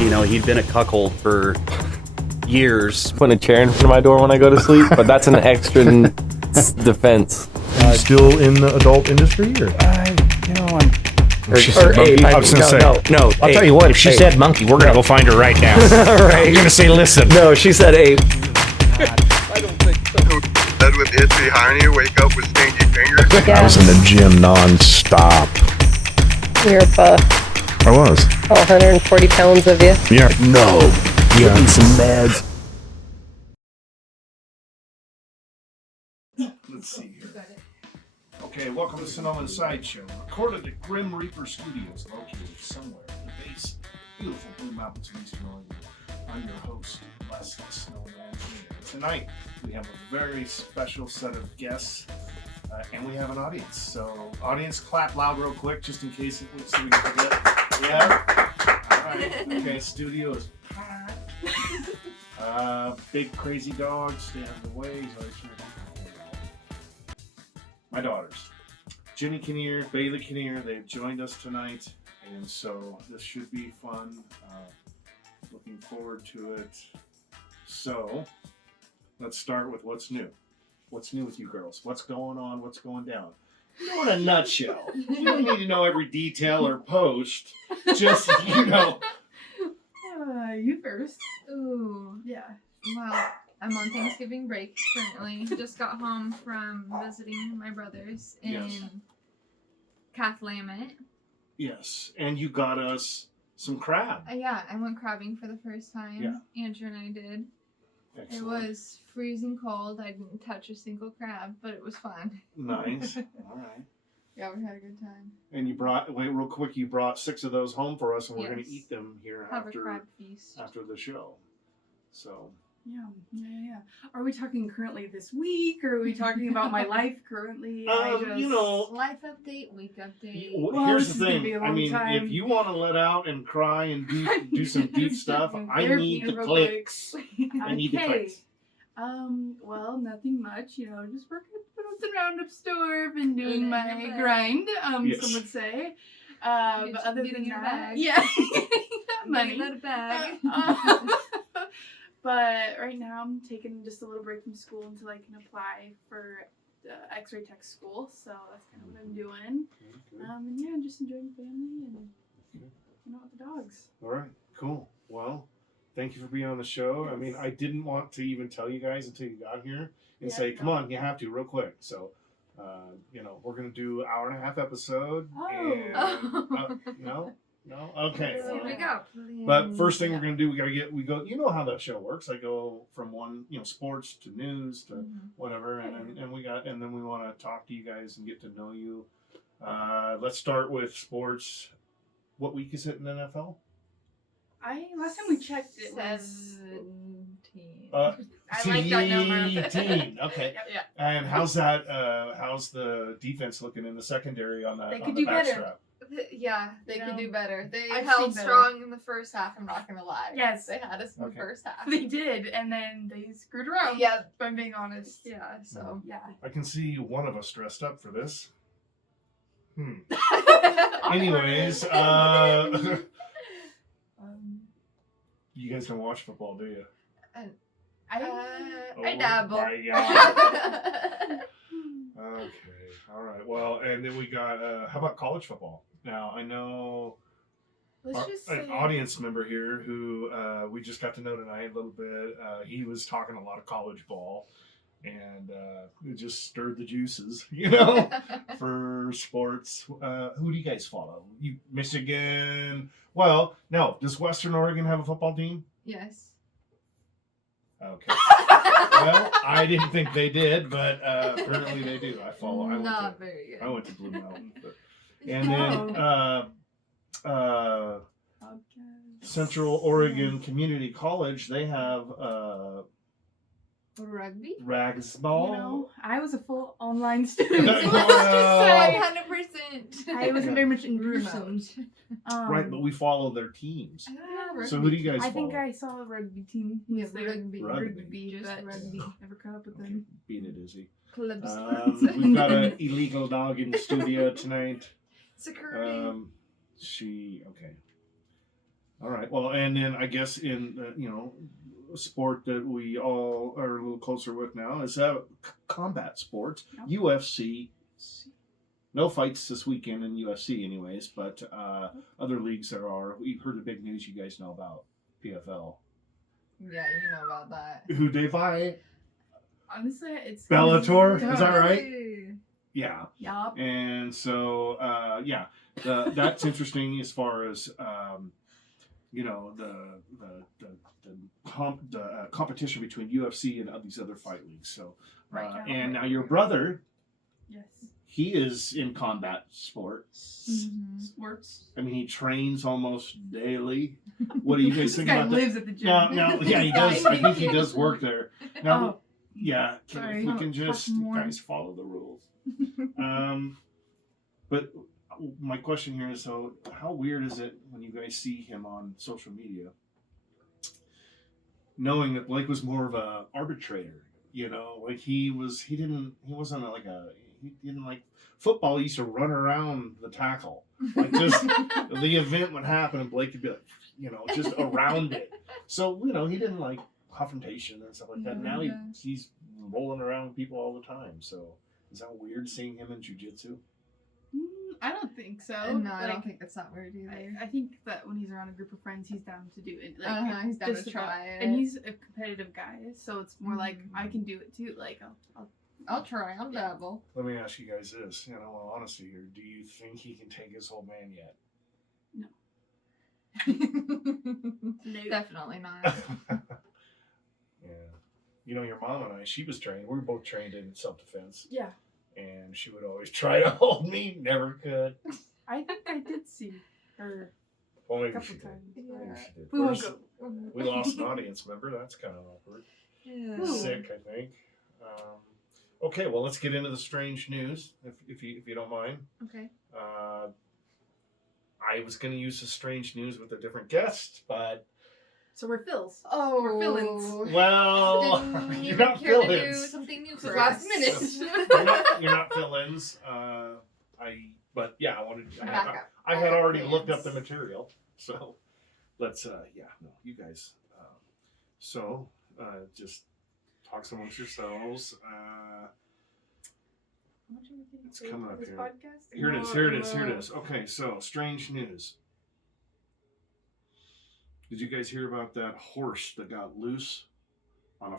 You know, he'd been a cuckold for years. Putting a chair in front of my door when I go to sleep, but that's an extra defense. Are you still in the adult industry, or? You know, I'm. I was gonna say. No, I'll tell you what. If she said monkey, we're gonna go find her right now. Right. You're gonna say, listen. No, she said ape. I don't think so. Bed with itch behind you, wake up with stinky fingers. I was in the gym non-stop. You're buff. I was. All 140 pounds of you. Yeah. No. Give me some meds. Let's see here. Okay, welcome to Sonoma Sideshow. Recorded at Grim Reaper Studios, located somewhere in the base, beautiful Blue Mountains of Eastern Oregon. I'm your host, Leslie Snowman. Tonight, we have a very special set of guests, and we have an audience. So, audience, clap loud real quick, just in case so we can forget. Yeah? All right. Okay, studio is packed. Big crazy dog, stay out of the way. He's always trying to my daughters, Jenny Kinnear, Bailey Kinnear, they've joined us tonight, and so this should be fun. Looking forward to it. So, let's start with what's new. What's new with you girls? What's going on? What's going down? You know, in a nutshell. You don't need to know every detail or post. Just, you know. You first. Ooh, Yeah. well, I'm on Thanksgiving break currently. Just got home from visiting my brothers in Yes. Cathlamet. Yes, and you got us some crab. Yeah, I went crabbing for the first time. Andrew and I did. Excellent. It was freezing cold. I didn't touch a single crab, but it was fun. Nice. All right. Yeah, we had a good time. And you brought, wait real quick, you brought 6 of those home for us, and we're going Yes. to eat them here Have a crab feast. after the show. So, Yeah. Are we talking currently this week, or are we talking about my life currently? you know, Life update, week update. Well, here's this the is gonna thing. be a I long mean, time. if you want to let out and cry and do some deep stuff, I need the Real clicks. I need the Okay. clicks. Well, nothing much, you know, just working at the Roundup store, been doing Good my in the grind, Yes. some would say. Get But some other meat than in your that, bag. yeah, that money. Get a bag. But right now I'm taking just a little break from school until I can apply for X-ray tech school, so that's kind of what I'm doing. And yeah, just enjoying family and with the dogs. All right, cool. Well, thank you for being on the show. I mean, I didn't want to even tell you guys until you got here and say, come on, you have to real quick. So, we're going to do 1.5 hour episode. Oh. And, no? Okay. Here we go. But first thing we're going to do, we go, you know how that show works. I go from one, sports to news to whatever. And then we want to talk to you guys and get to know you. Let's start with sports. What week is it in the NFL? Last time we checked it was 17. I like that number. 17. Okay. Yeah. And how's that? How's the defense looking in the secondary on that? They on could the do better. backstrap? Yeah, they could do better. They I've held seen better. strong in the first half, I'm not going to lie. Yes. They had us in Okay. the first half. They did, and then they screwed around. Yeah. If I'm being honest. Yeah, so. Yeah. I can see one of us dressed up for this. Awkward. Anyways, you guys don't watch football, do you? I dabble. My God. Okay. All right. Well, and then we got, how about college football? Now, I know an audience member here who we just got to know tonight a little bit. He was talking a lot of college ball, and it just stirred the juices, for sports. Who do you guys follow? Michigan? Well, no. Does Western Oregon have a football team? Yes. Okay. Well, I didn't think they did, but apparently they do. I follow. Not very good. I went to Blue Mountain. And then Central Oregon Community College, they have Rugby? rags ball. I was a full online student. Let's just say 100%. I wasn't very much in person. Right, but we follow their teams. Yeah, So who do you guys I follow? think I saw a rugby team. Yeah, Was there. rugby. Just But rugby. Never caught up with Okay, them. being a dizzy. Club We've got an illegal dog in the studio tonight. Security. Okay. All right. Well, and then I guess in a sport that we all are a little closer with now is combat sports. Yep. UFC. No fights this weekend in UFC, anyways, but other leagues there are. We've heard the big news you guys know about PFL. Yeah, you know about that. Who they fight? Honestly, it's Bellator. Is that right? Really? Yeah. Yup. And so, that's interesting as far as the competition between UFC and these other fight leagues. So, and now your brother, Yes. he is in combat sports. Sports. I mean, he trains almost daily. What do you guys think about that? Lives at the gym. Now, yeah, he does. I think he does work there. Now, Oh. yeah, Sorry. if we can just More. guys follow the rules. But my question here is, so how weird is it when you guys see him on social media, knowing that Blake was more of a arbitrator? Like he didn't like football. He used to run around the tackle, like just the event would happen and Blake could be like, just around it. So he didn't like confrontation and stuff like that. Now he's rolling around with people all the time. So is that weird seeing him in jiu-jitsu? I don't think so. No, I don't think that's not weird either. I think that when he's around a group of friends, he's down to do it. Like, He's down just to try it. And he's a competitive guy, so it's more like I can do it too. Like I'll try. I'll dabble. Let me ask you guys this, all honesty here. Do you think he can take his whole man yet? No. Definitely not. Yeah. Your mom and I, she was trained. We were both trained in self-defense. Yeah. And she would always try to hold me. Never could. I think I did see her Well, a maybe couple she did. times. Maybe Yeah. she did. We won't go. We lost an audience member. That's kind of awkward. Yeah. Sick, I think. Okay, well, let's get into the strange news, if you don't mind. Okay. I was going to use the strange news with a different guest, but So we're Phils. Oh, We're fill-ins. well, Didn't you're even not care to do fill-ins. something new The for last us. minute. You're not fill-ins. But yeah, Backup. I had already looked up the material, so let's you guys. Just talk amongst yourselves. It's coming up here. Here it is. Okay, so strange news. Did you guys hear about that horse that got loose on a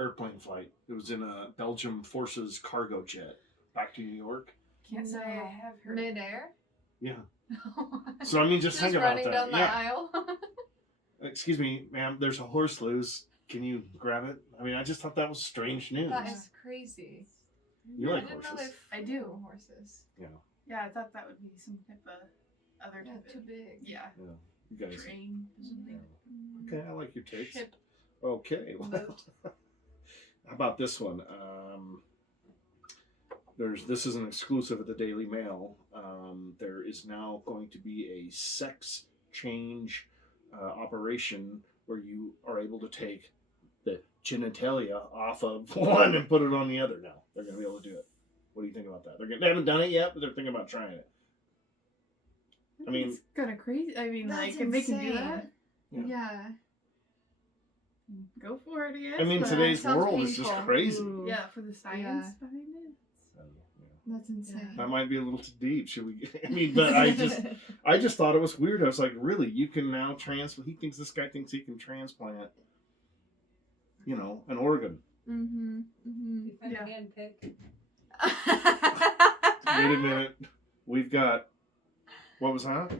airplane flight? It was in a Belgium Forces cargo jet back to New York. Can't say I have heard. Midair. Yeah. So I mean, just think about running that. down the Yeah. aisle. Excuse me, ma'am. There's a horse loose. Can you grab it? I mean, I just thought that was strange news. That is crazy. You like I didn't know horses? I do. Horses. Yeah. Yeah, I thought that would be some type of other Yeah, type too of big. yeah. You guys. Train or something. Okay, I like your takes. Ship. Okay. Well, Boat. how about this one? This is an exclusive at the Daily Mail. There is now going to be a sex change operation where you are able to take the genitalia off of one and put it on the other. Now they're going to be able to do it. What do you think about that? They haven't done it yet, but they're thinking about trying it. I mean, it's kind of crazy. I mean, That's like if they can do insane. that, Yeah. go for it. I guess. I mean, but- today's sounds world is just painful. crazy. Yeah, for the science Yeah. behind it. That's insane. That might be a little too deep. Should we? I mean, but I just thought it was weird. I was like, really? You can now transplant? This guy thinks he can transplant, an organ. Mm-hmm. Mm-hmm. You find Yeah. a hand pick. Wait a minute. We've got. What was that?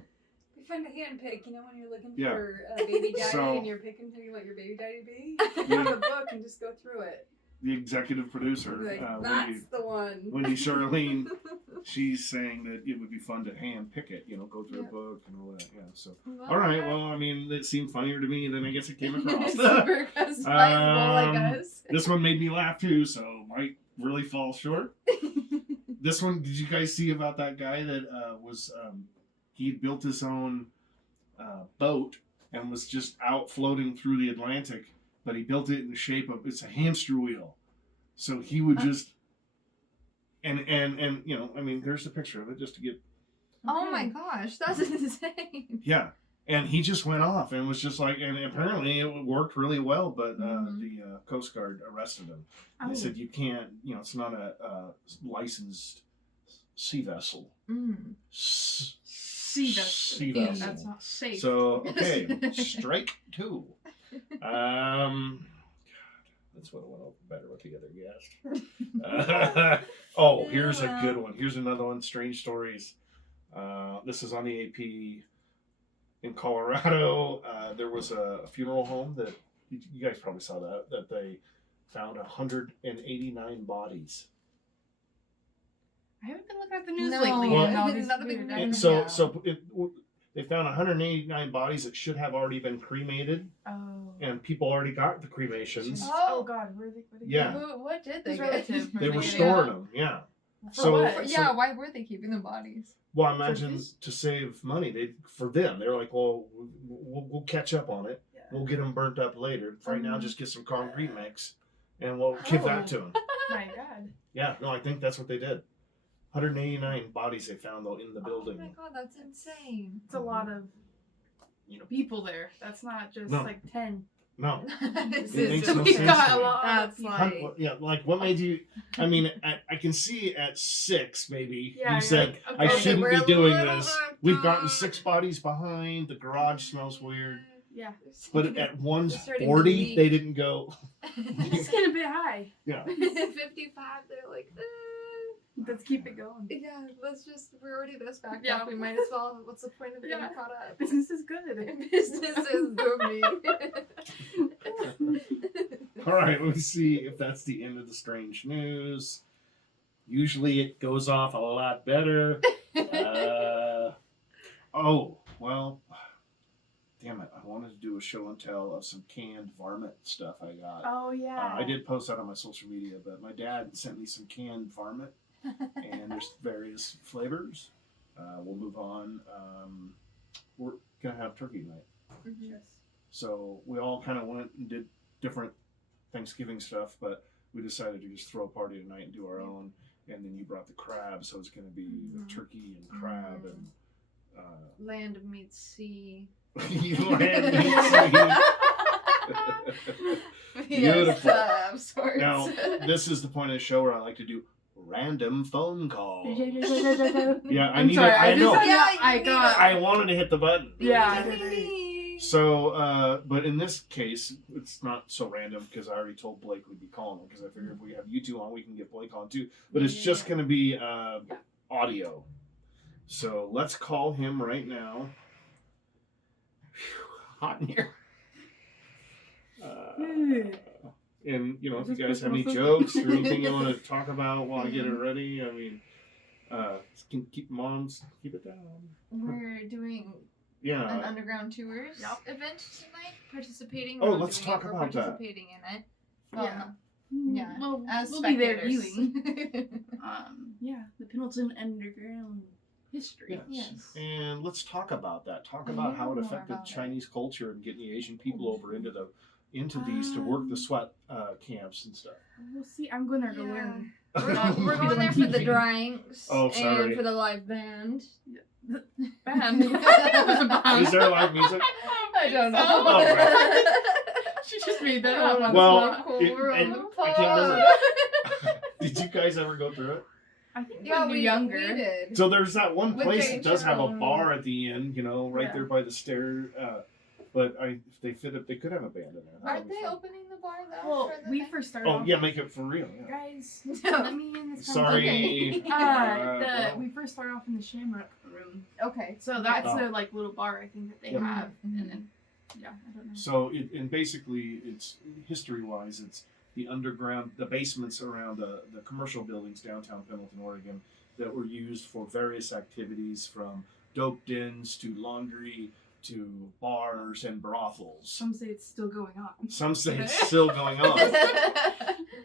You find a hand pick, when you're looking Yeah. for a baby daddy So- and you're picking who you want your baby daddy to be. You have a book and just go through it. The executive producer, Be like, Wendy, that's the one. Wendy Charlene, she's saying that it would be fun to hand pick it, go through a book and all that. Yeah. So, all right. Well, I mean, it seemed funnier to me than I guess it came across. Super customizable, I guess. This one made me laugh too, so might really fall short. This one, did you guys see about that guy that he built his own boat and was just out floating through the Atlantic, but he built it in the shape of, it's a hamster wheel. So he would just, and I mean, there's a picture of it just to get, Oh my gosh, that's insane. Yeah. And he just went off and was just like, and apparently it worked really well, but the Coast Guard arrested him. They said, you can't, it's not a licensed sea vessel. Sea vessel. Yeah, that's not safe. So, okay, strike 2. That's what went over better with the other guest. Here's a good one. Here's another one, Strange Stories. This is on the AP in Colorado. There was a funeral home that, you guys probably saw that they found 189 bodies. I haven't been looking at the news lately. They found 189 bodies that should have already been cremated. Oh. And people already got the cremations. Oh God, where they? Yeah. What did they get? They were storing them. Yeah. Why were they keeping the bodies? Well, I imagine to save money, for them, they were like, well, we'll catch up on it. Yeah. We'll get them burnt up later. Right now, just get some concrete mix, and we'll give that to them. My God. Yeah, no, I think that's what they did. 189 bodies they found though in the building. Oh my God, that's insane. It's a lot of people there. That's not just like 10. No. We've got a lot. That's like like what made you? I mean, I can see at 6 maybe you said like, okay, I shouldn't be doing this. We've gotten 6 bodies behind. The garage smells weird. Yeah. But at 140 they didn't go. It's getting a bit high. Yeah. 55. They're like. Let's keep it going. Yeah, we're already this backed up. We might as well. What's the point of getting caught up? Business is good. Business is booming. All right, let's see if that's the end of the strange news. Usually it goes off a lot better. Damn it. I wanted to do a show and tell of some canned varmint stuff I got. Oh, yeah. I did post that on my social media, but my dad sent me some canned varmint. And there's various flavors. We'll move on. We're going to have turkey night. Mm-hmm. Yes. So we all kind of went and did different Thanksgiving stuff, but we decided to just throw a party tonight and do our own. And then you brought the crab, so it's going to be turkey and crab and land meets sea. Land meets sea. Beautiful. Yes, now, this is the point of the show where I like to do random phone calls. Yeah, I wanted to hit the button. Yeah. So, but in this case, it's not so random because I already told Blake we'd be calling him because I figured if we have you two on, we can get Blake on too. But it's just going to be audio. So let's call him right now. Whew, hot in here. And, if you guys have any jokes or anything you want to talk about while I get it ready, I mean, keep it down. We're doing an underground tours event tonight, participating. Oh, let's talk about that. Participating in it. Yeah. Well, as we'll be there spectators. viewing. The Pendleton Underground history. Yes. And let's talk about that. Talk about how it affected Chinese culture and getting the Asian people over into these to work the sweat camps and stuff. We'll see. I'm going to go learn. We're going there for the drawings and for the live band. Band? Is there live music? I don't know. Oh, right. She just made that up. Well, We're on the I can't remember. Did you guys ever go through it? I think when we were younger. We did. So there's that one place that does have a bar at the end, right there by the stair. But if they fit it, they could have a band in there. Aren't they opening the bar though? Well, we first started. Oh yeah, make it for real. Yeah. Guys, let me in this. Sorry. We first started off in the Shamrock room. Okay. So that's the little bar I think that they have, and then I don't know. So basically it's history-wise, it's the underground, the basements around the commercial buildings downtown Pendleton, Oregon, that were used for various activities from dope dens to laundry to bars and brothels. Some say it's still going on. Some say it's still going on.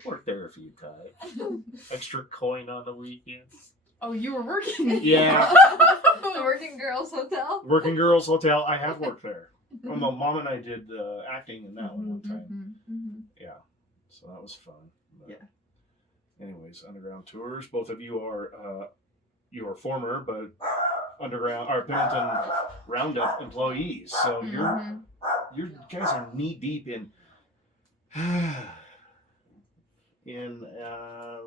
Worked there a few times. Extra coin on the weekends. Oh, you were working? Yeah. The Working Girls Hotel? Working Girls Hotel. I have worked there. Well, my mom and I did acting in that one time. Yeah. So that was fun. But anyways, underground tours. Both of you are former, but underground or Pendleton Roundup employees. So you guys are knee deep in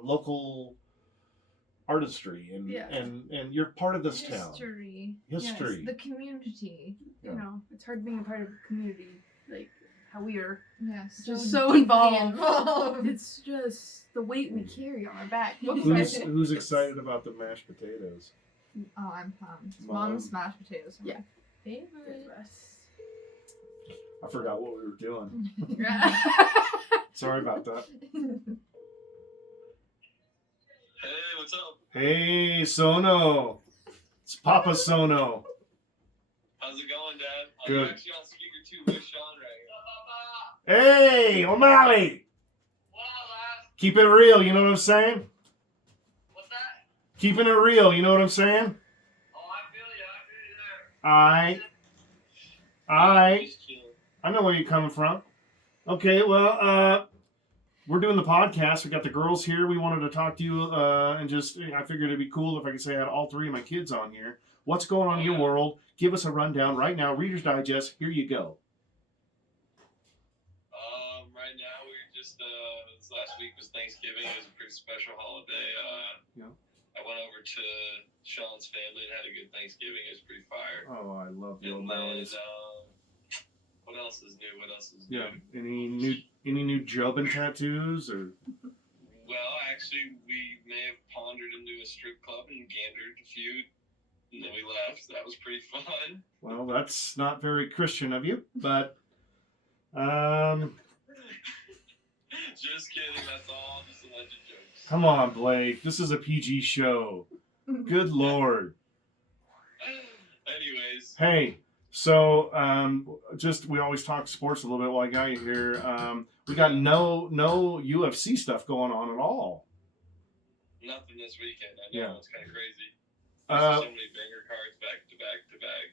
local artistry and you're part of this town. History. Yes, the community. You know, it's hard being a part of a community like how we are. Yes. Just so involved. It's just the weight we carry on our back. Who's excited about the mashed potatoes? Oh, I'm pumped. Mom's mashed potatoes are my favorite. I forgot what we were doing. Sorry about that. Hey, what's up? Hey, Sono. It's Papa Sono. How's it going, Dad? Good. I'm actually on speaker 2 with Sean right Hey, O'Malley. Keep it real, you know what I'm saying? What's that? Keeping it real, you know what I'm saying? Oh, I feel you there. I know where you're coming from. Okay, well, we're doing the podcast. We got the girls here. We wanted to talk to you, and I figured it'd be cool if I could say I had all three of my kids on here. What's going on in your world? Give us a rundown right now. Reader's Digest, here you go. Right now, we're just, this last week was Thanksgiving. It was a pretty special holiday. I went over to Sean's family and had a good Thanksgiving. It was pretty fire. Oh, I love the And O'Malleys. what else is new? Yeah. Any new jubbin tattoos or? Well, actually, we may have pondered into a strip club and gandered a few, and then we left. That was pretty fun. Well, that's not very Christian of you, but Just kidding. That's all just alleged jokes. come on, Blake. This is a PG show. Good Lord. Anyways. Hey, so we always talk sports a little bit while I got you here. We got no UFC stuff going on at all. Nothing this weekend. I know. Yeah. It's kind of crazy. There's so many banger cards back to back to back.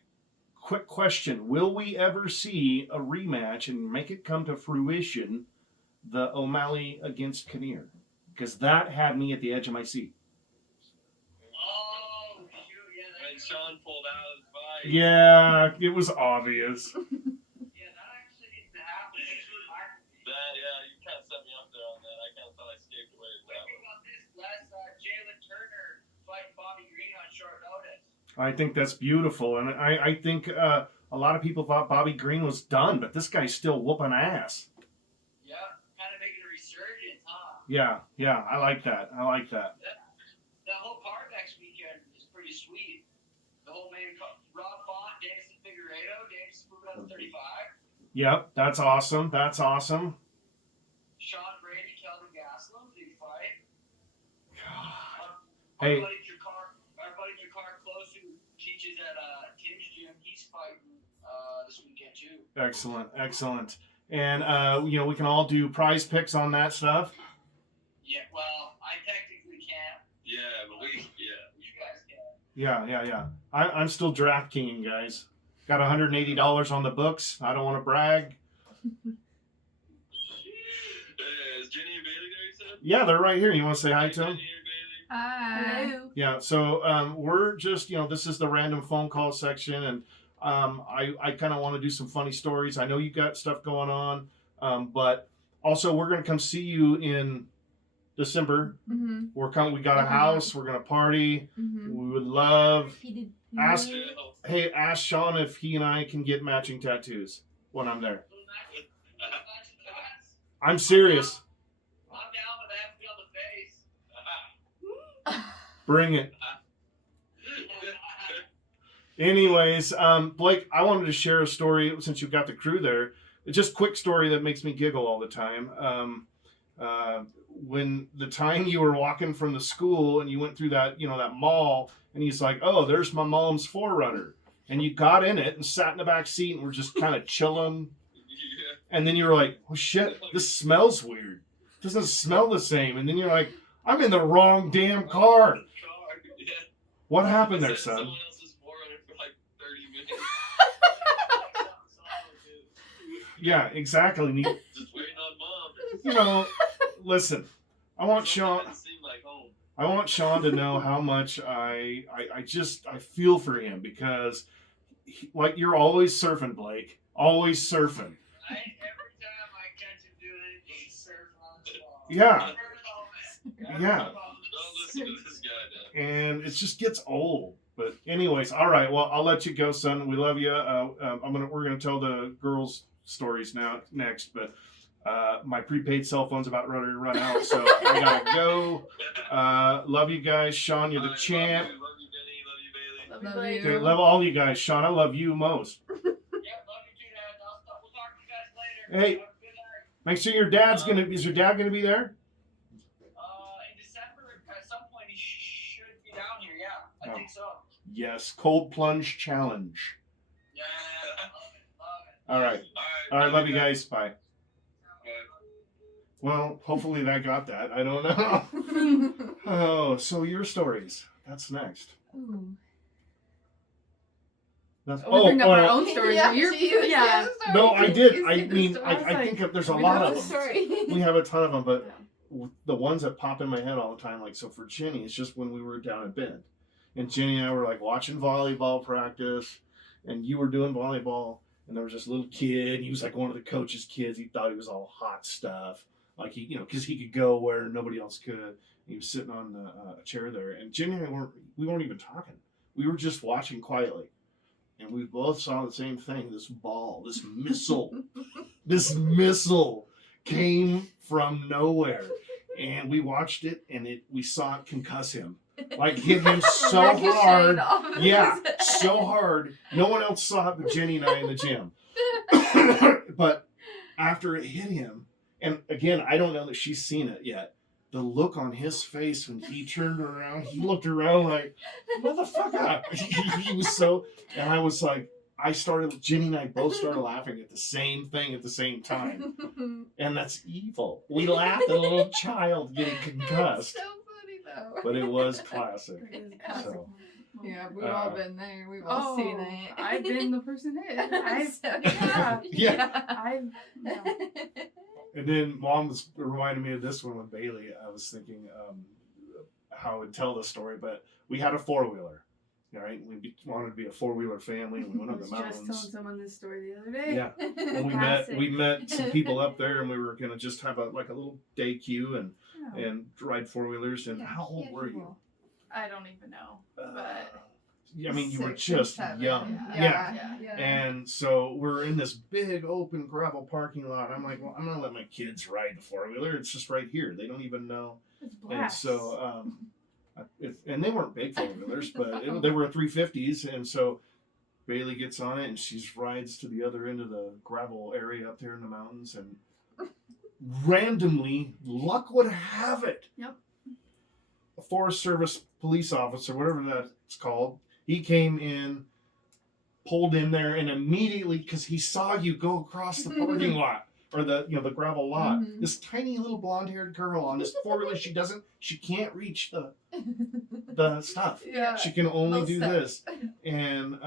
Quick question. Will we ever see a rematch and make it come to fruition, the O'Malley against Kinnear? Because that had me at the edge of my seat. Oh, shoot. Yeah. When Sean pulled out of the fight. Yeah, it was obvious. Yeah, that actually needs to happen. You kind of set me up there on that. I kind of thought I escaped away with that one. About this last Jalen Turner fighting Bobby Green on short notice. I think that's beautiful. And I think a lot of people thought Bobby Green was done, but this guy's still whooping ass. Yeah, kind of making a resurgence, huh? Yeah, I like that. The whole card next weekend is pretty sweet. The whole main card, Rob Font, Davison Figueiredo, Davison moving up to 35. Yep, that's awesome. Sean Brady, Kelvin Gastelum, big fight. Hey. Our buddy Jakar Close, who teaches at Tim's gym, he's fighting this weekend too. Excellent. And we can all do prize picks on that stuff. Yeah, well, I technically can't. Yeah, but you guys can. Yeah. I'm still DraftKings, guys. Got $180 on the books. I don't want to brag. Is Jenny and Bailey there, you said? Yeah, they're right here. You want to say hi to them? Hi. Yeah, so we're just, this is the random phone call section, and I kind of want to do some funny stories. I know you got stuff going on, but also we're going to come see you in December. Mm-hmm. We got a house. We're going to party. Mm-hmm. We would love. Ask Sean if he and I can get matching tattoos when I'm there. I'm serious. I'm down with that on the face. Bring it. Anyways, Blake, I wanted to share a story since you've got the crew there. It's just a quick story that makes me giggle all the time. When the time you were walking from the school and you went through that mall, and he's like, "Oh, there's my mom's 4Runner," and you got in it and sat in the back seat and were just kind of chilling. And then you were like, "Oh shit, this smells weird. It doesn't smell the same." And then you're like, "I'm in the wrong damn car." What happened there, son? Someone else's 4Runner for like 30 minutes. Yeah, exactly. Just waiting on mom. Listen, I want Sean. Doesn't seem like home. I want Sean to know how much I feel for him because, like, you're always surfing, Blake. Always surfing. Every time I catch him doing it, he's surfing on the ball. Yeah. Yeah. Don't listen to this guy, And it just gets old. But anyways, all right. Well, I'll let you go, son. We love you. We're gonna tell the girls' stories next, but my prepaid cell phone's about ready to run out, so I gotta go. Love you guys, Sean. You're the champ. Love you, Benny. Love you, Bailey. Love you. Okay, love all you guys, Sean. I love you most. Yeah, love you too, Dad. We'll talk to you guys later. Hey, Have a good night. make sure your dad's is your dad gonna be there? In December, at some point, he should be down here. Yeah, I think so. Yes, cold plunge challenge. Yeah, love it. All right. All right, love you guys. Bye. Well, hopefully that got that. I don't know. Oh, so your stories. That's next. Ooh. That's, We bring up our own stories. Yeah, You're- she used yeah. his story. No, I did. You I see the mean, story. I think there's a we lot know of the them. Sorry. We have a ton of them, but the ones that pop in my head all the time, like, so for Jenny, it's just when we were down at Bend. And Jenny and I were like watching volleyball practice, and you were doing volleyball, and there was this little kid. He was like one of the coach's kids. He thought he was all hot stuff, like because he could go where nobody else could. He was sitting on a chair there, and Jenny and I weren't even talking. We were just watching quietly, and we both saw the same thing. This ball, this missile came from nowhere, and we watched it, and we saw it concuss him. Like, hit him so hard. Yeah, so hard. No one else saw it but Jenny and I in the gym. But after it hit him, and again, I don't know that she's seen it yet, the look on his face when he turned around, he looked around like, motherfucker. He was so, and I was like, Jenny and I both started laughing at the same thing at the same time. And that's evil. We laughed at a little child getting concussed. So funny though. But it was classic. So, Yeah, we've all been there. We've all seen it. I've been the person hit. Yeah. And then Mom was reminding me of this one with Bailey. I was thinking how I would tell this story, but we had a 4-wheeler. All right, we wanted to be a 4-wheeler family, and we went up the mountains. I was just telling someone this story the other day. Yeah, and we met some people up there, and we were gonna just have a little day queue and ride 4-wheelers. And how old were you? I don't even know, but I mean, you were 6 just or 7. young. Yeah. And so we're in this big open gravel parking lot. I'm like, well, I'm gonna let my kids ride the 4-wheeler. It's just right here. They don't even know. it's And blast. so, and they weren't big 4-wheelers, but they were 350s. And so Bailey gets on it, and she rides to the other end of the gravel area up there in the mountains. And randomly, luck would have it. Yep. A Forest Service police officer, whatever that's called, he came in, pulled in there, and immediately, because he saw you go across the parking lot or the gravel lot, this tiny little blonde-haired girl on this 4-wheeler, she can't reach the stuff. Yeah. She can only Little do step. this, and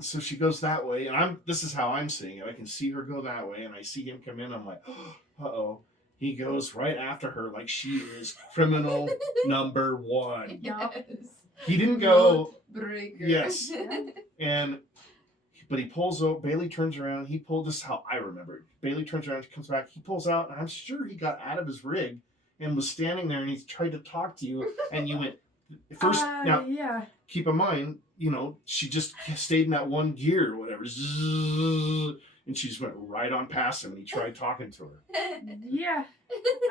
so she goes that way, and this is how I'm seeing it. I can see her go that way, and I see him come in. I'm like, uh-oh. He goes right after her like she is criminal number 1. Yep. He didn't go. Breaker. Yes. But he pulls over. Bailey turns around. He pulled this how I remember it. Bailey turns around. She comes back. He pulls out, and I'm sure he got out of his rig and was standing there, and he tried to talk to you, and you went first. Now, yeah. keep in mind, she just stayed in that one gear or whatever. Zzz, and she just went right on past him, and he tried talking to her. Yeah.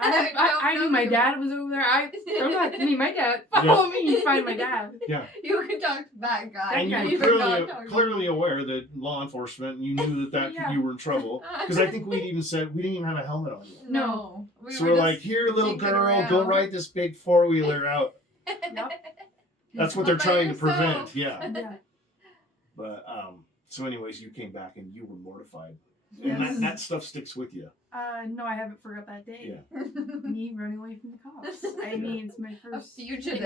I knew my dad was over there. I'm not kidding. My dad. Follow me. You find my dad. Yeah. You can talk to that guy. And you were clearly aware that law enforcement, you knew that Yeah. you were in trouble. Because I think we even said we didn't even have a helmet on you. No. So we're like, here, little girl, go ride this big 4-wheeler out. Yep. That's what they're trying to prevent. Yeah. Yeah. But, so anyways, you came back and you were mortified. And that stuff sticks with you. No, I haven't forgot that day. Yeah. Me running away from the cops. I mean, it's my A first fugitive.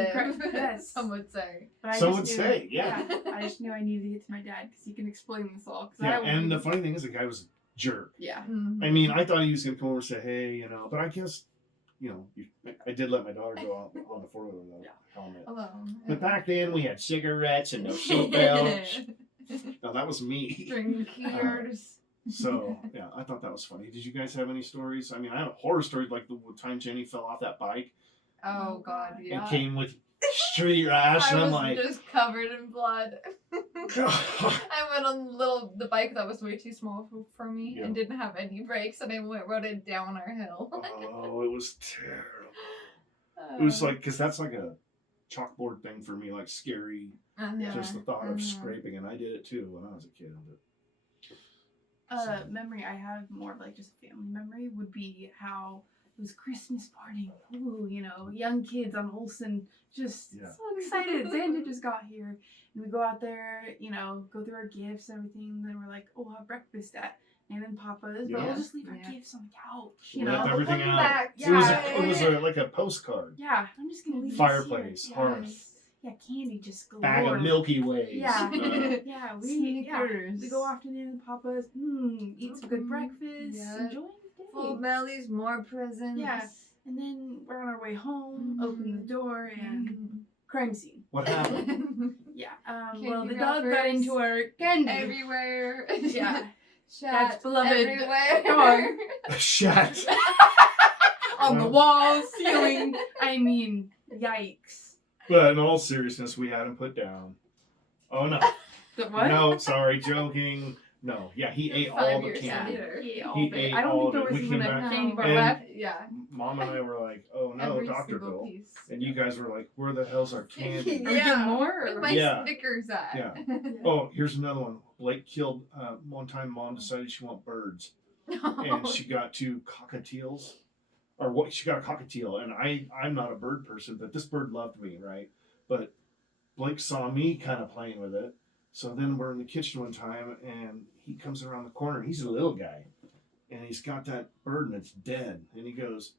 Yes. Some would say. But I Some just would knew- say, yeah. I just knew I needed to get to my dad because he can explain this all. 'cause Yeah, I and the wouldn't- funny thing is the guy was a jerk. Yeah. I mean, I thought he was going to come over and say, hey, but I guess I did let my daughter go out on the 4-wheeler without a helmet. Alone. But back then we had cigarettes and no seatbelts. No, that was me. Drinkers. So yeah, I thought that was funny. Did you guys have any stories? I mean, I have horror stories like the time Jenny fell off that bike Oh God, yeah. and came with straight to your ass, and I'm like, just covered in blood. I went on the bike that was way too small for me and didn't have any brakes, and I rode it down our hill. Oh, it was terrible. It was like, because that's like a chalkboard thing for me, like scary. Just the thought of scraping, and I did it too when I was a kid. Memory I have more of like just a family memory would be how it was Christmas party. Ooh, young kids on Olsen, just so excited. Santa just got here. And we go out there, go through our gifts and everything. And then we're like, oh, we'll have breakfast at Nan and Papa's, but we'll just leave our gifts on the couch. We left everything out. Back. It was like a postcard. Yeah, I'm just gonna leave fireplace, hearth. Yeah, candy just galore. Bag of Milky Ways. Yeah, we go off to Nan and Papa's, eat some good breakfast, enjoy the day. Full bellies, more presents. Yeah, and then we're on our way home, open the door, and crime scene. What happened? Well, the dog got into our candy. Everywhere. Yeah. That's beloved everywhere. dog. Shat. On the walls, ceiling. I mean, yikes. But in all seriousness, we had him put down. Oh no. What? No, sorry, joking. No, yeah, he ate all the candy. He ate I don't all think of there it. was We even came a back, candy bar and left. Mom and I were like, "Oh no, Every Dr. single Bill," piece. and you guys were like, "Where the hell's our candy?" Are we getting more? Where's my Snickers at? Yeah. Oh, here's another one. Blake killed. One time, Mom decided she wanted birds, and she got 2 cockatiels, or what? She got a cockatiel, and I'm not a bird person, but this bird loved me, right? But Blake saw me kind of playing with it. So then we're in the kitchen one time, and he comes around the corner. He's a little guy, and he's got that bird, and it's dead. And he goes,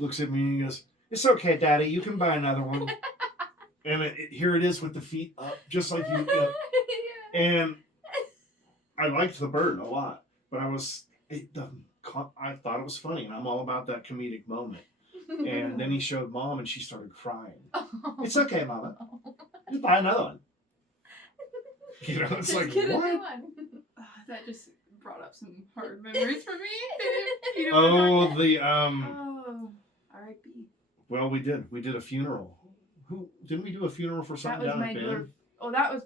looks at me, and he goes, "It's okay, Daddy. You can buy another one." And here it is with the feet up, just like you. And I liked the bird a lot, but I thought it was funny, and I'm all about that comedic moment. And then he showed Mom, and she started crying. It's okay, Mama. Just buy another one. It's like, what? That just brought up some hard memories for me. Oh, the R.I.P. Well, we did a funeral. Who didn't we do a funeral for something down in Bend? That was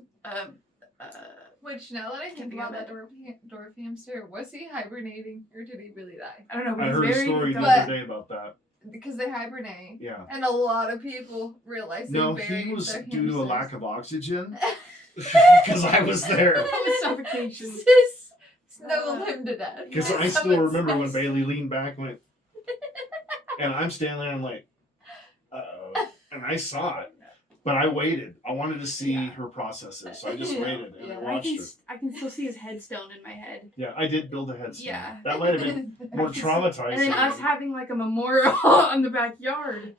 Which, now that I think about that dwarf hamster, was he hibernating or did he really die? I don't know. I heard a story the other day about that. Because they hibernate. Yeah. And a lot of people realize they buried he was their due to a hamsters. lack of oxygen. Because I was there. Suffocation. Snuggled him to death. Because I still remember when Bailey leaned back and went, and I'm standing there and I'm like, uh-oh. And I saw it. But I waited. I wanted to see her processes. So I just waited and I watched her. I can still see his headstone in my head. Yeah, I did build a headstone. Yeah. That might have been more traumatizing. And then us having like a memorial in the backyard.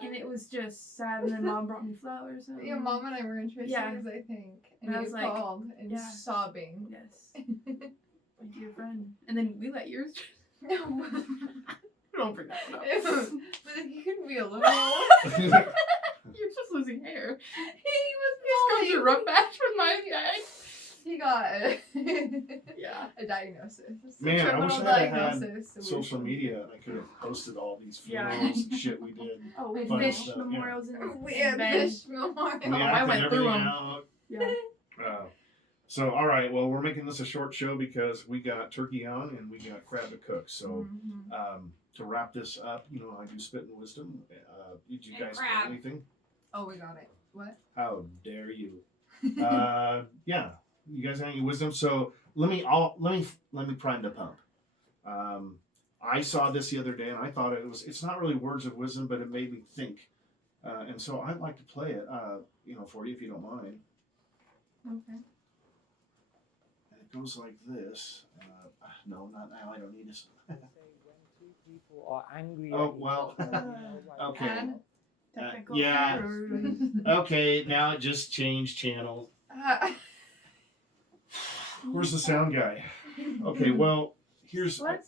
And it was just sad. And then Mom brought me flowers. And Yeah, Mom and I were in Tracy's, I think. And I you was like, called and sobbing. Yes. My dear friend. And then we let yours. No. Don't bring that up. But you can be alone. You're just losing hair. He was going through a rough patch with my guy. He got a diagnosis. Man, I wish terminal I had diagnosis. social media and I could have posted all these funerals and shit we did. Oh, we had Fun fish stuff, memorials. We had fish memorials. We I went acted through everything them. out. Yeah. So, all right. Well, we're making this a short show because we got turkey on and we got crab to cook. So, to wrap this up, I do spit and wisdom. Did you guys get anything? Oh, we got it. What? How dare you? Yeah. You guys have any wisdom? So let me prime the pump. I saw this the other day and I thought it's not really words of wisdom, but it made me think. And so I'd like to play it, for you if you don't mind. Okay. And it goes like this. No, not now. I don't need this. People are angry. Oh, well. Okay. Technical Yeah. errors. Okay, now it just changed channel. Where's the sound guy? Okay, well, here's what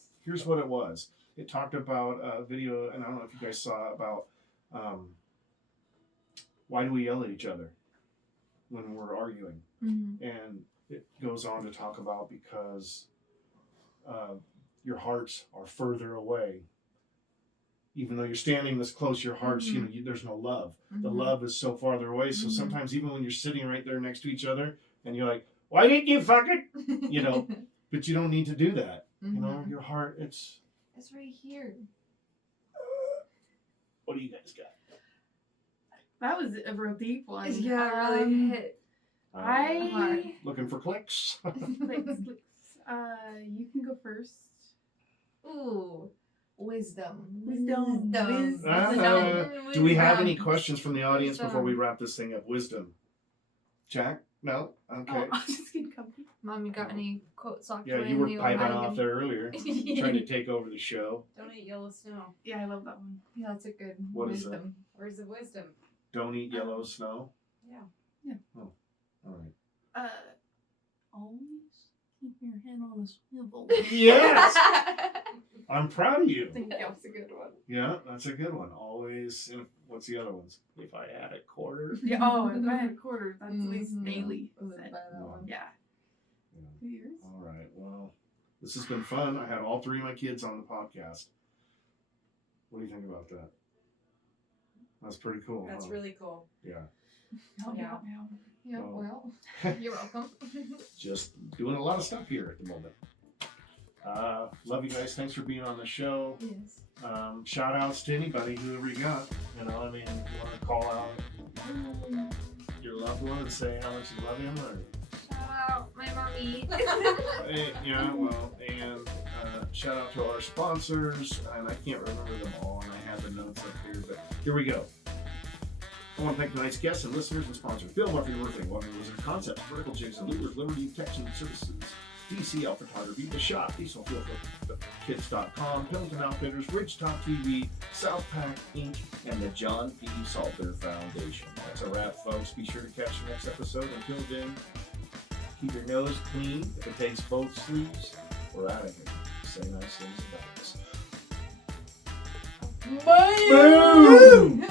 it was. it talked about a video, and I don't know if you guys saw about why do we yell at each other when we're arguing, and it goes on to talk about because your hearts are further away. Even though you're standing this close, your hearts, you know, there's no love. The love is so farther away. So sometimes even when you're sitting right there next to each other and you're like, why didn't you fucking, you know, but you don't need to do that. You know, your heart, it's right here. What do you guys got? That was a real deep one. Yeah, it really hit. I Looking for clicks. clicks. You can go first. Ooh. Wisdom. Do we have any questions from the audience before we wrap this thing up? Wisdom. Jack? No? Okay. Oh, I'm just getting comfy. Mom, you got any quotes off? Yeah, you were piping off there earlier, trying to take over the show. Don't eat yellow snow. Yeah, I love that one. Yeah, that's a good What wisdom. is that? Where's the wisdom? Don't eat yellow snow? Yeah. Oh, all right. Always keep your head on a swivel. Yes! I'm proud of you. I think that's a good one. Yeah, that's a good one. Always. What's the other ones? If I had a quarter. Yeah. Oh, if I had a quarter, that's at least daily. No. Yeah. Yours? All right. Well, this has been fun. I had all three of my kids on the podcast. What do you think about that? That's pretty cool. That's really cool. Yeah. Yeah. Yeah, well, you're welcome. Just doing a lot of stuff here at the moment. Love you guys. Thanks for being on the show. Yes. Shout outs to anybody, whoever you got. You know, I mean, you want to call out your loved one and say how much you love him, or Shout out my mommy. yeah, well, and shout out to our sponsors, and I can't remember them all, and I have the notes up here, but here we go. I want to thank tonight's guests and listeners and sponsors: Bill Murphy Roofing, Welding Wizard Concepts, Vertical Jigs and Lures, Liberty Detection Services, DCL Photography, The Shop, DCLKids.com, Pendleton Outfitters, RidgeTop TV, SouthPac INK, and the JON P. Salter Foundation. That's a wrap, folks. Be sure to catch the next episode. Until then, keep your nose clean. If it takes both sleeves, we're out of here. Say nice things about us. Boom!